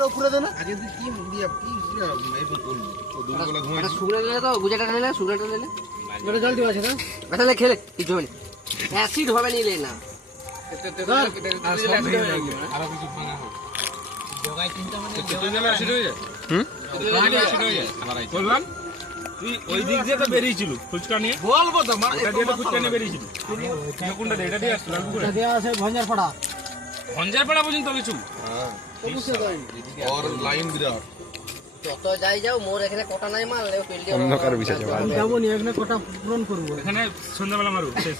মুখটাও খুলে দে না। আগে তুই কি দিয়া কি এরকম করলি? তো দুপুরবেলা ঘুমাই। শুকনো নিলে তো গুজাটা নিলে শুকনোটা নিলে ওটা জল দিবা আছে না তাহলে খেলে কিছু হবে না অ্যাসিড হবে নিলে না আরো কিছু ভাঙা হবে। জগাই চিন্তা মানে অ্যাসিড হয়ে যায়। অ্যাসিড হয়ে যায়। বললাম তুই ওই দিক দিয়ে তো বেরিয়েছিল ফুচকা নিয়ে বলবো তো মা এটা দিয়ে তো ফুচকা নিয়ে বেরিয়েছিল কোনটা দিয়ে এটা দিয়ে আসছিল এটা দেয়া আছে ভঞ্জার পাড়া ভঞ্জারপাড়া পর্যন্ত কিছু হ্যাঁ और লাইন বিরাট। যত যাই যাও মোর এখানে কটা নাই মাল পেলটি অন্ধকার বিষয় যাবে। আমি যাবো নি এখানে কটা পূরণ করবো এখানে সন্ধ্যাবেলা মারু শেষ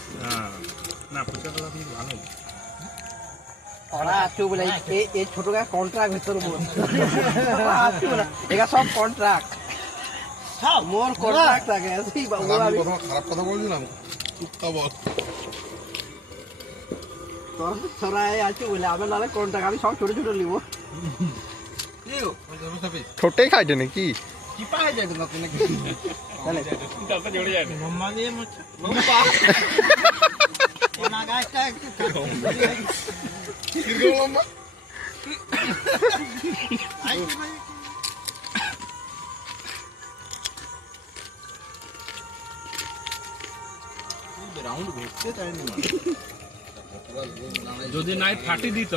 না ফুচকা তো কিন্তু ভালো ওরা আছে বলে এই ছোট গা কন্ট্রাক্ট ভিতর মোর আছে বলে এগা সব কন্ট্রাক্ট সব মোর কন্ট্রাক্ট লাগে এই বাবু আমি আমি প্রথমে খারাপ কথা বলছিলাম, চুপটা বল। তোর ছড়াই আছে বলে আমি নালে কন্ট্রাক্ট আমি সব ছোট ছোট নিব ঠোঁটে খাইটে নাকি কি পায় যায় না তুমি নাকি? জড়ে যায় মাম্মা দিয়ে মত না গাছটা একটু কিরকম লম্বা? রাউন্ড ঘুরতে চাইনি না। যদি নাই ফাটি দিত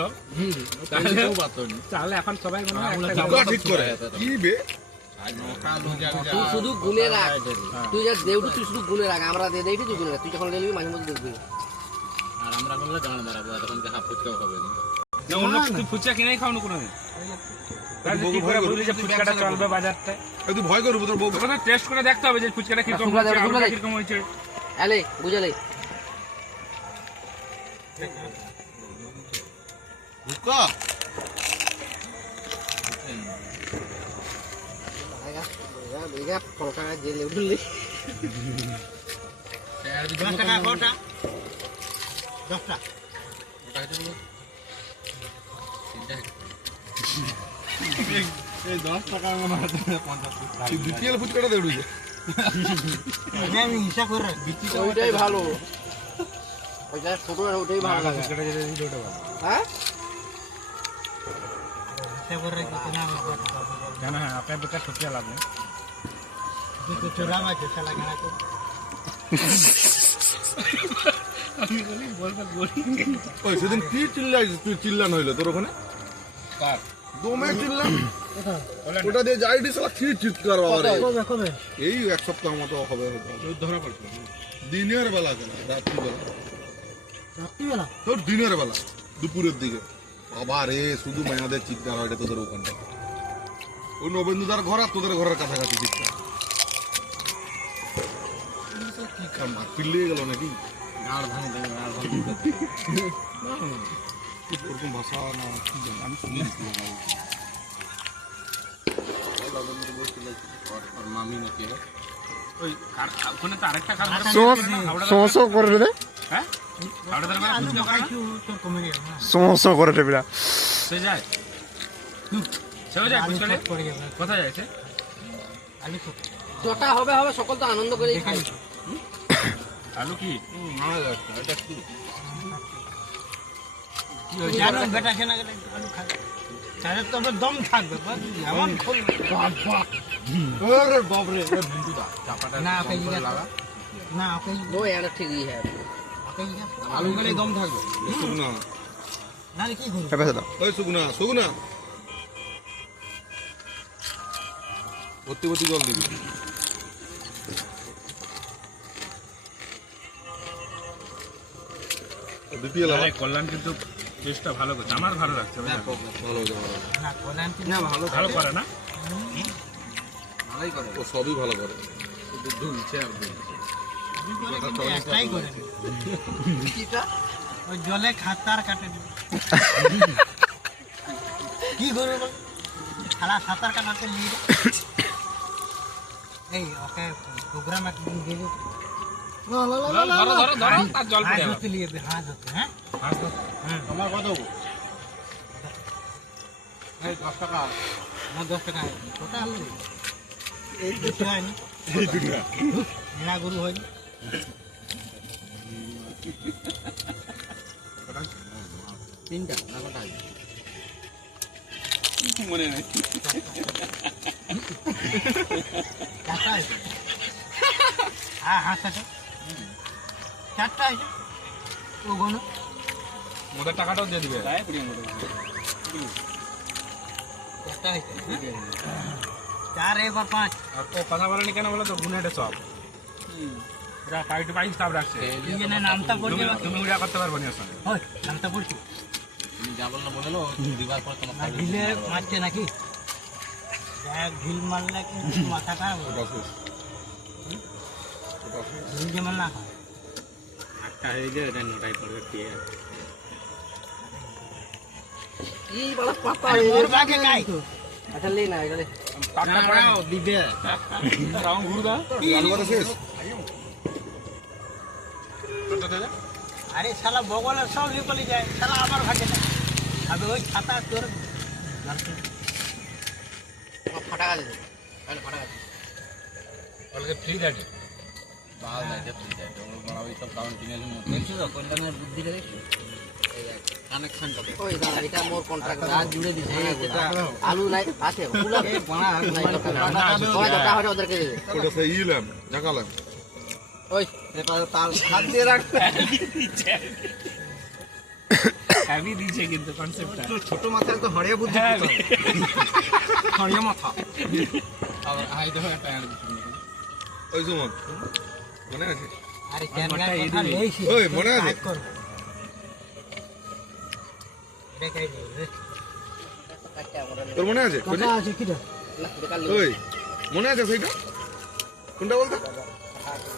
তাহলে তাহলে এখন সবাই মনে হয় একটা ঢোকা ঠিক করে কি বে? তুই শুধু গুনে রাখ তুই যা দেউটু তুই শুধু গুনে রাখ আমরা দিয়ে দেই তুই গুনে রাখ তুই যখন নিবি মাঝে মধ্যে দেখবি আর আমরা বললে গান মারাবো তখন দেখা ফুচকাও হবে না না অন্য কিছু ফুচকা কিনেই খাওয়ানো কোনো দিন কি করে বুঝলি যে ফুচকাটা চলবে বাজারটা এই তুই ভয় করবো তোর বউ। ওটা টেস্ট করে দেখতে হবে যে ফুচকাটা কিরকম হয়েছে আলুটা কিরকম হয়েছে আলে বুঝালে ঢোকা বেগা ফলকা যে লেবুলি 10 টাকা কোটা 10 টাকা এই 10 টাকা মনে হয় 50 তুই বিপিএল ফুচকাটা দে উড়ে। আমি হিসাব করে ওইটাই ভালো ওইটা ছোট আর ওইটাই ভালো লাগে ফুচকাটা যেটা দিল ওটা ভালো হ্যাঁ হিসাব করে কিতনা আমি কথা জানা হ্যাঁ আপনার বেকার ফুচকা লাভ নেই तो चुरा में चला गया तो আমি বলি বলবা বলি ওই সেদিন কি তুই চিল্লান হইলো তোর ওখানে? কার দমে চিল্লান ওটা দিয়ে যাইডি সালা কি চিৎকার বাবারে। কবে এই এক সপ্তাহ মতো হবে হয়তো। ধরা পড়ছিল দিনের বেলা কেন রাত্রি বেলা? রাত্রি বেলা তোর দিনের বেলা দুপুরের দিকে বাবা রে শুধু মায়াদের চিৎকার হয় তোদের ওখানটা। ওই নবেন্দুদার ঘর আর তোদের ঘরের কাছাকাছি চিৎকার। কি খাম পিল্লিয়ে গেল নাকি? গাড় ভাঙ দে গাড় ভাঙ ওরকম ভাষা না কি জানি আমি শুনি মামি নাকি ওই ওখানে তো আরেকটা কারণ সো করে দে হ্যাঁ হাওড়া দরবার ফুচকা করে না তোর কমেডি সো করে দে বিরা সে যায় সেও যায় ফুচকা নিয়ে? পড়ে যাবে কোথায় যায় সে আলু তো যটা হবে হবে সকল তো আনন্দ করেই খাই আলু কি এটা কি জানো বেটা কেনা গেলে আলু খায় তাহলে তবে দম থাকবে এমন খোল আরে বাপ রে ভিন্টুদা চাপাটা না ওকে লাগা না ওকে वो यार ठीक ही है ওকে আলু গেলে দম থাকবে। সুগুনা না কি করব এ পেছে দাও ওই সুগুনা সুগুনা ভর্তি ভর্তি জল দিবি। বিপিএল আরে কল্যাণ কিন্তু টেস্টটা ভালো করছে আমার ভালো লাগছে ভালো হয়ে যাবে। না কোলান কি ना ভালো ভালো করে না ভালোই করে ও সবই ভালো করে। একটাই করে কিটা ওই জলে খাতার কাটে কি করবে বল খালা সাঁতার কাটাতে নিয়ে এই ওকে প্রোগ্রাম একদিন দিয়ে ধরো ধরো ধরো ধরো আর জল হাত পড়ে ধরতে নিয়ে হাত ধরতে হ্যাঁ আমার কত? এই 10 টাকা না 10 টাকা কত হলো এই দুটো হয়নি না গরু হয়নি তিনটা না কটা মনে নাই চারটা হয়েছে হ্যাঁ হ্যাঁ চারটা হয়েছে ওগুলো ওদের টাকাটাও দিয়ে দিবে চারটা হয়েছে চার এবার পাঁচ আর ও কথা বলেনি কেন বলো তো গুনেটে সব ওরা ফাইট পাই সব রাখছে দুজনে নামটা পড়ছে তুমি উড়া করতে পারবো না সঙ্গে ওই নামটা পড়ছি তুমি যা বললো বললো দিবার পর তোমার আর ঢিলে মারছে নাকি ঢিল মারলে কিন্তু মাথা খারাপ হবে ঢিল যেমন না হয় আটটা হয়ে যায় এটা নোটাই পড়বে টিয়ে এই বালা পাতা আর ওর ভাগে গাই আচ্ছা লে না এটা লে পাটটা পড়াও দিবে রাউন্ড ঘুর দাও আলু কথা শেষ আরে শালা বগলের সব লিপলি যায় শালা আমার ভাগে না আবে ওই খাতা তোর ফাটা গেছে তাহলে ফাটা গেছে অলকে ফ্রি থাকে বাল নাই দেখতে যাই তোমরা ওই সব কাউন্ট কিনে নিয়ে দেখছো তো কল্যাণের বুদ্ধিটা দেখছো কানেকশনটা ওই দাঁড়া এটা মোর কন্ট্রাক্ট আর জুড়ে দিছে আলু নাই আছে পুলা বানা নাই ওই টাকা হরে ওদেরকে দে ওটা সেই ইলাম জাকালাম ওই তাল হাত দিয়ে রাখ আমি দিছে কিন্তু কনসেপ্টটা ছোট মাথায় তো হড়িয়ে বুদ্ধি হড়িয়ে মাথা আবার আই দেখো একটা অ্যাড ওই সুমন মনে আছে আরে ক্যামেরা কথা নেইছি ওই মনে আছে দেখাই দে তোর মনে আছে কথা আছে কিটা ওই মনে আছে সেইটা কোনটা বলতো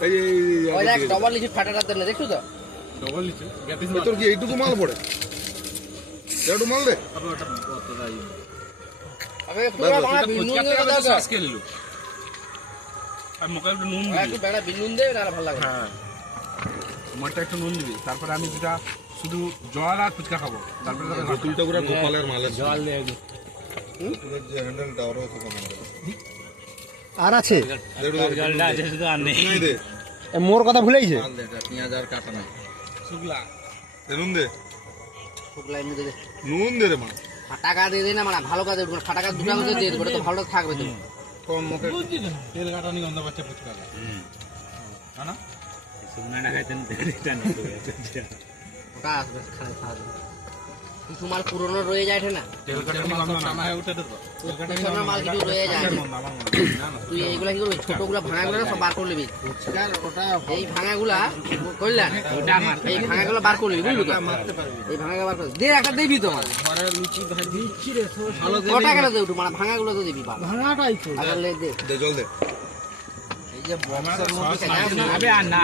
এই ওই দেখ ডবল লিচি ফাটাটা দেন দেখছো তো ডবল নিচে গ্যাটিস তোর কি এইটুকু মাল পড়ে একটু মাল দে আবে পুরো বাংলা ফুচকা বিনুন থেকে দে দাও সস খেয়ে নিল আর মুখে একটু নুন দিবি একটু বেড়া বিনুন দে না ভালো লাগে হ্যাঁ মোটা একটু নুন দিবি তারপরে আমি যেটা শুধু জল আর ফুচকা খাবো তারপরে তোকে ভাত তুলটা পুরো গোপালের মালের জল দিয়ে যে হ্যান্ডেলটা ওর তো কম আর আছে জলটা আছে শুধু আর নেই দে এ মোর কথা ভুলেইছে মাল দে পেঁয়াজ আর কাটা নাই শুকলা নুন দে শুকলাই মুদে দে নুন দে রে মা টাকা দিয়ে দে না মানে ভালো কাজ দেব টাকা দুটো মধ্যে দিয়ে দেব তো ভালো থাকবে তো কম মুখে তেল কাটানি গন্ধ পাচ্ছে ফুচকা হ্যাঁ না শুকনাটা খাইতেন এটা না ওটা আসবে খালি খাওয়া যাবে। কিছু মাল পুরনো রয়ে যায় না তেল কাটানি গন্ধ না সামনে উঠে দে তো পুরনো মাল কিছু রয়ে যায় তুই এইগুলা কি করবি ছোটগুলা ভাঙাগুলো সব বার করে নিবি এই ভাঙাগুলা করলেন এই ভাঙাগুলো বার করে নিবি বুঝলি তো এই ভাঙাগুলো বার করে দে একটা দিবি তো আমার কটা কেন দে মানে ভাঙাগুলো তো দিবি ভাঙাটাই তো আগে দে দে জল দে এই যে বক্সের মধ্যে আবে আর না